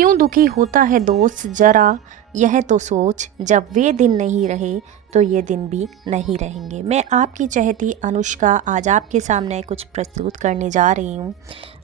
क्यों दुखी होता है दोस्त ज़रा यह तो सोच, जब वे दिन नहीं रहे तो ये दिन भी नहीं रहेंगे। मैं आपकी चहेती अनुष्का आज आपके सामने कुछ प्रस्तुत करने जा रही हूँ।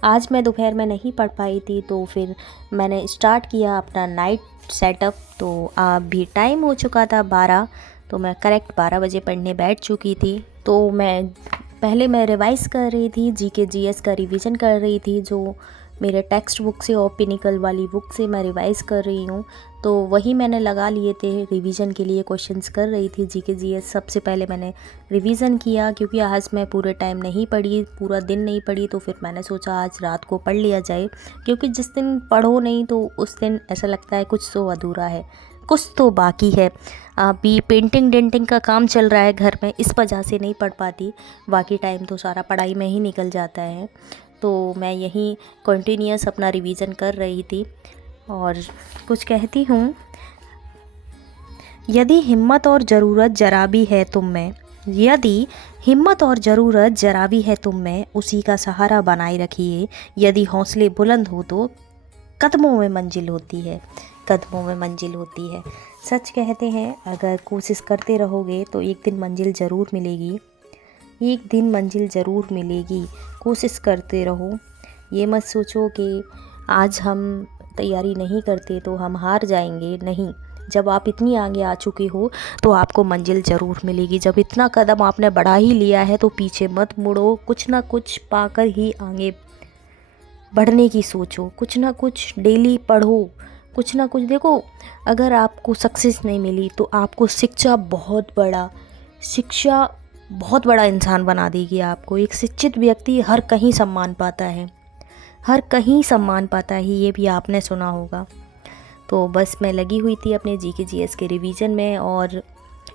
आज मैं दोपहर में नहीं पढ़ पाई थी, तो फिर मैंने स्टार्ट किया अपना नाइट सेटअप। तो अभी टाइम हो चुका था 12, तो मैं करेक्ट 12 बजे पढ़ने बैठ चुकी थी। तो मैं रिवाइज़ कर रही थी, जीके जीएस का रिवीजन कर रही थी, जो मेरे टेक्स्ट बुक से और पिनिकल वाली बुक से मैं रिवाइज़ कर रही हूँ। तो वही मैंने लगा लिए थे रिवीजन के लिए, क्वेश्चंस कर रही थी जीके जीएस। सबसे पहले मैंने रिवीजन किया, क्योंकि आज मैं पूरे टाइम नहीं पढ़ी, पूरा दिन नहीं पढ़ी, तो फिर मैंने सोचा आज रात को पढ़ लिया जाए। क्योंकि जिस दिन पढ़ो नहीं तो उस दिन ऐसा लगता है कुछ तो अधूरा है, कुछ तो बाकी है। अभी पेंटिंग डेंटिंग का काम चल रहा है घर में, इस वजह से नहीं पढ़ पाती। बाकी टाइम तो सारा पढ़ाई में ही निकल जाता है। तो मैं यहीं कंटिन्यूस अपना रिवीजन कर रही थी और कुछ कहती हूँ। यदि हिम्मत और ज़रूरत जरा भी है तुम में, यदि हिम्मत और ज़रूरत जरा भी है तुम में, उसी का सहारा बनाए रखिए। यदि हौसले बुलंद हो तो कदमों में मंजिल होती है, कदमों में मंजिल होती है। सच कहते हैं, अगर कोशिश करते रहोगे तो एक दिन मंजिल ज़रूर मिलेगी, एक दिन मंजिल ज़रूर मिलेगी। कोशिश करते रहो। ये मत सोचो कि आज हम तैयारी नहीं करते तो हम हार जाएंगे, नहीं। जब आप इतनी आगे आ चुके हो तो आपको मंजिल ज़रूर मिलेगी। जब इतना कदम आपने बढ़ा ही लिया है तो पीछे मत मुड़ो, कुछ ना कुछ पाकर ही आगे बढ़ने की सोचो। कुछ ना कुछ डेली पढ़ो, कुछ ना कुछ देखो। अगर आपको सक्सेस नहीं मिली तो आपको शिक्षा बहुत बड़ा इंसान बना देगी आपको। एक शिक्षित व्यक्ति हर कहीं सम्मान पाता है, हर कहीं सम्मान पाता है, ये भी आपने सुना होगा। तो बस मैं लगी हुई थी अपने जीके जीएस के रिवीजन में और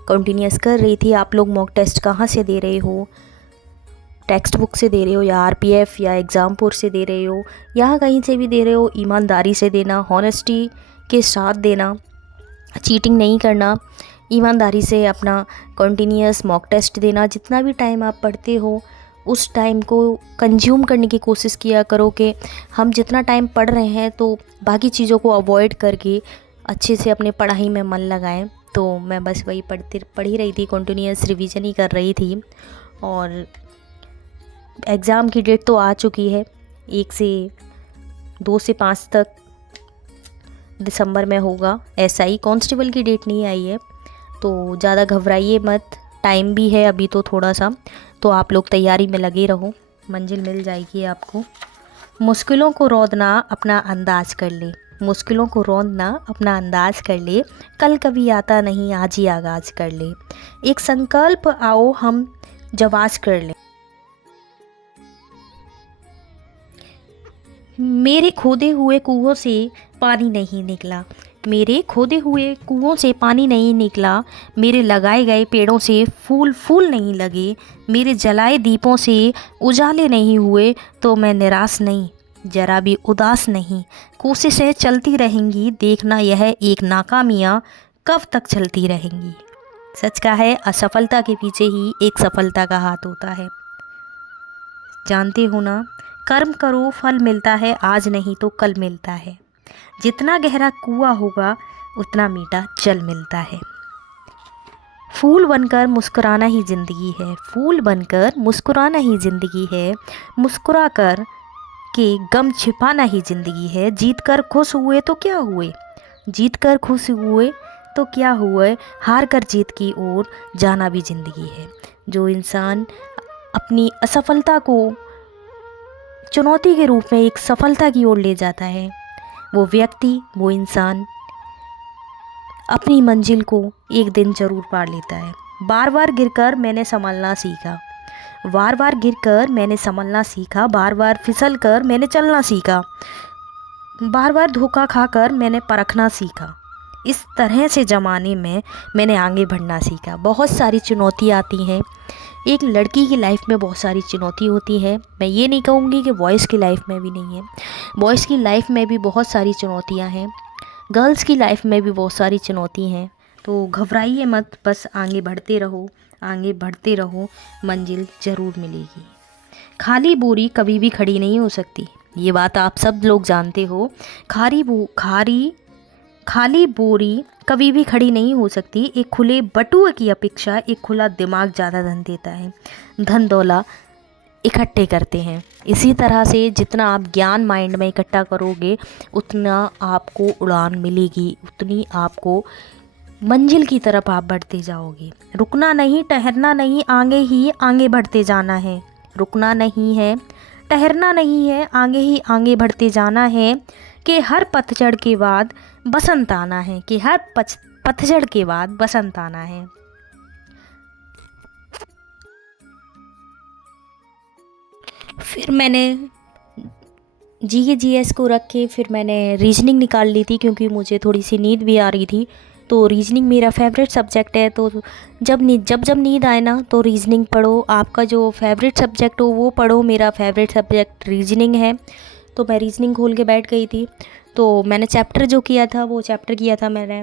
कंटिन्यूस कर रही थी। आप लोग मॉक टेस्ट कहाँ से दे रहे हो, टेक्स्ट बुक से दे रहे हो या आरपीएफ या एग्ज़ामपुर से दे रहे हो, यहाँ कहीं से भी दे रहे हो, ईमानदारी से देना, हॉनेस्टी के साथ देना, चीटिंग नहीं करना, ईमानदारी से अपना कंटिन्यूस मॉक टेस्ट देना। जितना भी टाइम आप पढ़ते हो उस टाइम को कंज्यूम करने की कोशिश किया करो कि हम जितना टाइम पढ़ रहे हैं तो बाकी चीज़ों को अवॉइड करके अच्छे से अपने पढ़ाई में मन लगाएं। तो मैं बस वही पढ़ ही रही थी, कंटिन्यूस रिवीजन ही कर रही थी। और एग्ज़ाम की डेट तो आ चुकी है, 2 से 5 तक दिसंबर में होगा। एसआई कांस्टेबल की डेट नहीं आई है, तो ज़्यादा घबराइए मत, टाइम भी है अभी तो थोड़ा सा। तो आप लोग तैयारी में लगे रहो, मंजिल मिल जाएगी आपको। मुश्किलों को रौंदना अपना अंदाज कर ले, मुश्किलों को रौंदना अपना अंदाज कर ले, कल कभी आता नहीं आज ही आगाज़ कर ले। एक संकल्प आओ हम जब आज कर ले। मेरे खोदे हुए कुओं से पानी नहीं निकला, मेरे खोदे हुए कुओं से पानी नहीं निकला, मेरे लगाए गए पेड़ों से फूल नहीं लगे, मेरे जलाए दीपों से उजाले नहीं हुए, तो मैं निराश नहीं, जरा भी उदास नहीं। कोशिशें चलती रहेंगी, देखना यह एक नाकामियाँ कब तक चलती रहेंगी। सच का है, असफलता के पीछे ही एक सफलता का हाथ होता है, जानते हो ना। कर्म करो फल मिलता है, आज नहीं तो कल मिलता है। जितना गहरा कुआं होगा उतना मीठा जल मिलता है। फूल बनकर मुस्कुराना ही ज़िंदगी है, फूल बनकर मुस्कुराना ही ज़िंदगी है, मुस्कुरा कर के गम छिपाना ही ज़िंदगी है। जीत कर खुश हुए तो क्या हुए, जीत कर खुश हुए तो क्या हुए, हार कर जीत की ओर जाना भी ज़िंदगी है। जो इंसान अपनी असफलता को चुनौती के रूप में एक सफलता की ओर ले जाता है, वो व्यक्ति, वो इंसान अपनी मंजिल को एक दिन ज़रूर पार लेता है। बार बार गिरकर मैंने संभलना सीखा, बार बार गिरकर मैंने संभलना सीखा, बार बार फिसल कर मैंने चलना सीखा, बार बार धोखा खाकर मैंने परखना सीखा। इस तरह से ज़माने में मैंने आगे बढ़ना सीखा। बहुत सारी चुनौतियाँ आती हैं, एक लड़की की लाइफ में बहुत सारी चुनौती होती है। मैं ये नहीं कहूँगी कि बॉयज़ की लाइफ में भी नहीं है, बॉयज़ की लाइफ में भी बहुत सारी चुनौतियाँ हैं, गर्ल्स की लाइफ में भी बहुत सारी चुनौती हैं। तो घबराइए मत, बस आगे बढ़ते रहो, आगे बढ़ते रहो, मंजिल ज़रूर मिलेगी। खाली बोरी कभी भी खड़ी नहीं हो सकती, ये बात आप सब लोग जानते हो। खाली बोरी कभी भी खड़ी नहीं हो सकती। एक खुले बटुए की अपेक्षा एक खुला दिमाग ज़्यादा धन देता है। धन दौलत इकट्ठे करते हैं। इसी तरह से जितना आप ज्ञान माइंड में इकट्ठा करोगे उतना आपको उड़ान मिलेगी, उतनी आपको मंजिल की तरफ आप बढ़ते जाओगे। रुकना नहीं, ठहरना नहीं, आगे ही आगे बढ़ते जाना है। रुकना नहीं है, ठहरना नहीं है, आगे ही आगे बढ़ते जाना है। कि हर पतझड़ के बाद बसंत आना है, कि हर पतझड़ के बाद बसंत आना है। फिर मैंने जीएस को रख के फिर मैंने रीजनिंग निकाल ली थी, क्योंकि मुझे थोड़ी सी नींद भी आ रही थी। तो रीजनिंग मेरा फेवरेट सब्जेक्ट है। तो जब नींद आए ना तो रीजनिंग पढ़ो। आपका जो फेवरेट सब्जेक्ट हो वो पढ़ो। मेरा फेवरेट सब्जेक्ट रीजनिंग है। तो मैं रीजनिंग खोल के बैठ गई थी। तो मैंने चैप्टर जो किया था वो चैप्टर किया था मैंने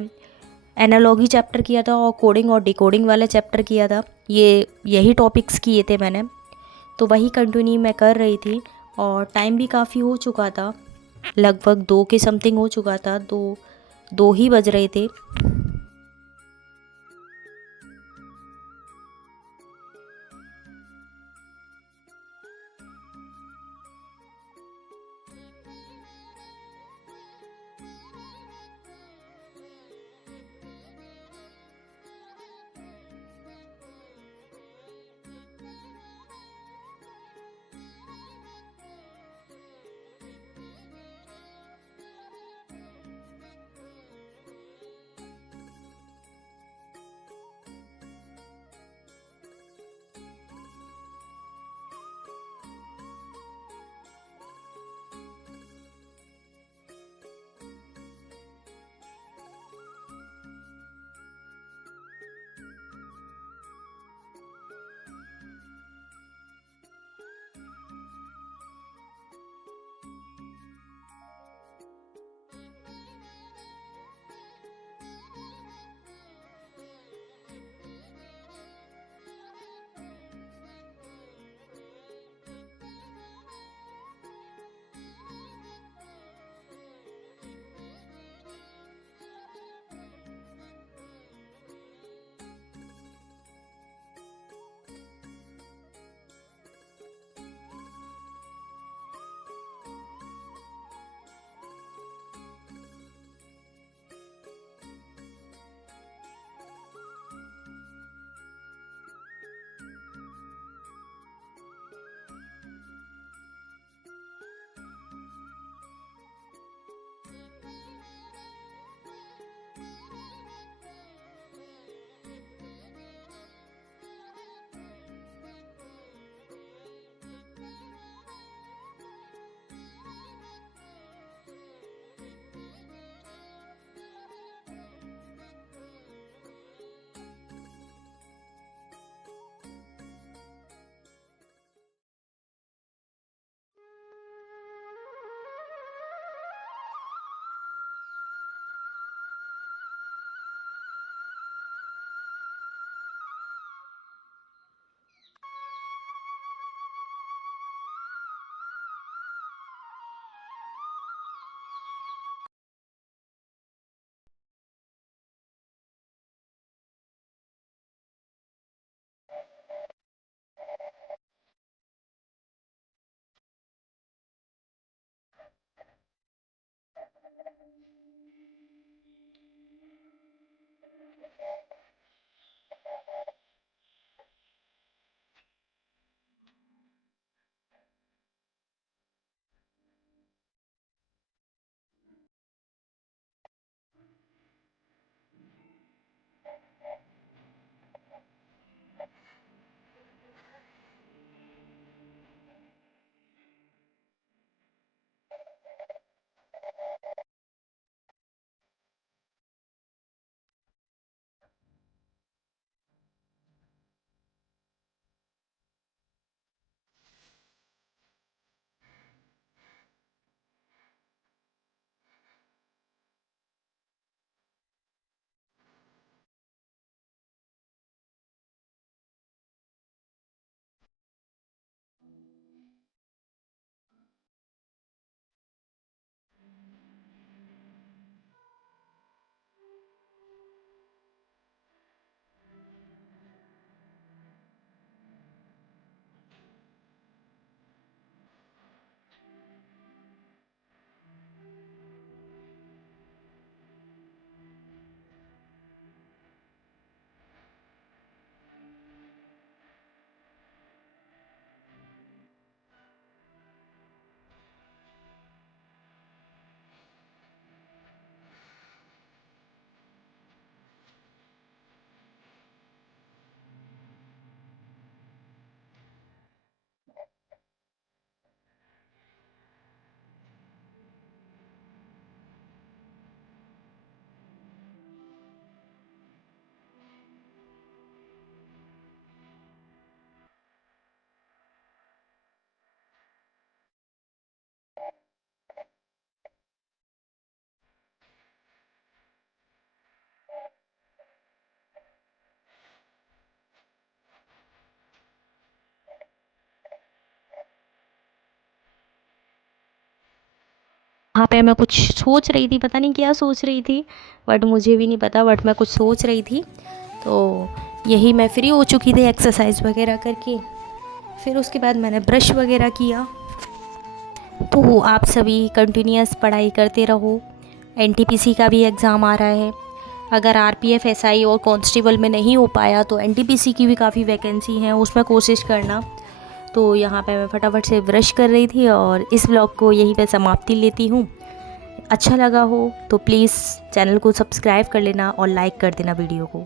एनालॉजी चैप्टर किया था, और कोडिंग और डिकोडिंग वाला चैप्टर किया था। यही टॉपिक्स किए थे मैंने। तो वही कंटिन्यू मैं कर रही थी। और टाइम भी काफ़ी हो चुका था, लगभग 2 के समथिंग हो चुका था। 2 ही बज रहे थे। वहाँ पे मैं कुछ सोच रही थी, पता नहीं क्या सोच रही थी, बट मुझे भी नहीं पता, बट मैं कुछ सोच रही थी। तो यही मैं फ्री हो चुकी थी एक्सरसाइज वगैरह करके। फिर उसके बाद मैंने ब्रश वगैरह किया। तो आप सभी कंटिन्यूअस पढ़ाई करते रहो। एनटीपीसी का भी एग्ज़ाम आ रहा है। अगर आरपीएफ, एसआई और कांस्टेबल में नहीं हो पाया तो एनटीपीसी की भी काफ़ी वैकेंसी हैं, उसमें कोशिश करना। तो यहाँ पे मैं फटाफट से ब्रश कर रही थी और इस ब्लॉग को यहीं पे समाप्ति लेती हूँ। अच्छा लगा हो तो प्लीज़ चैनल को सब्सक्राइब कर लेना और लाइक कर देना वीडियो को।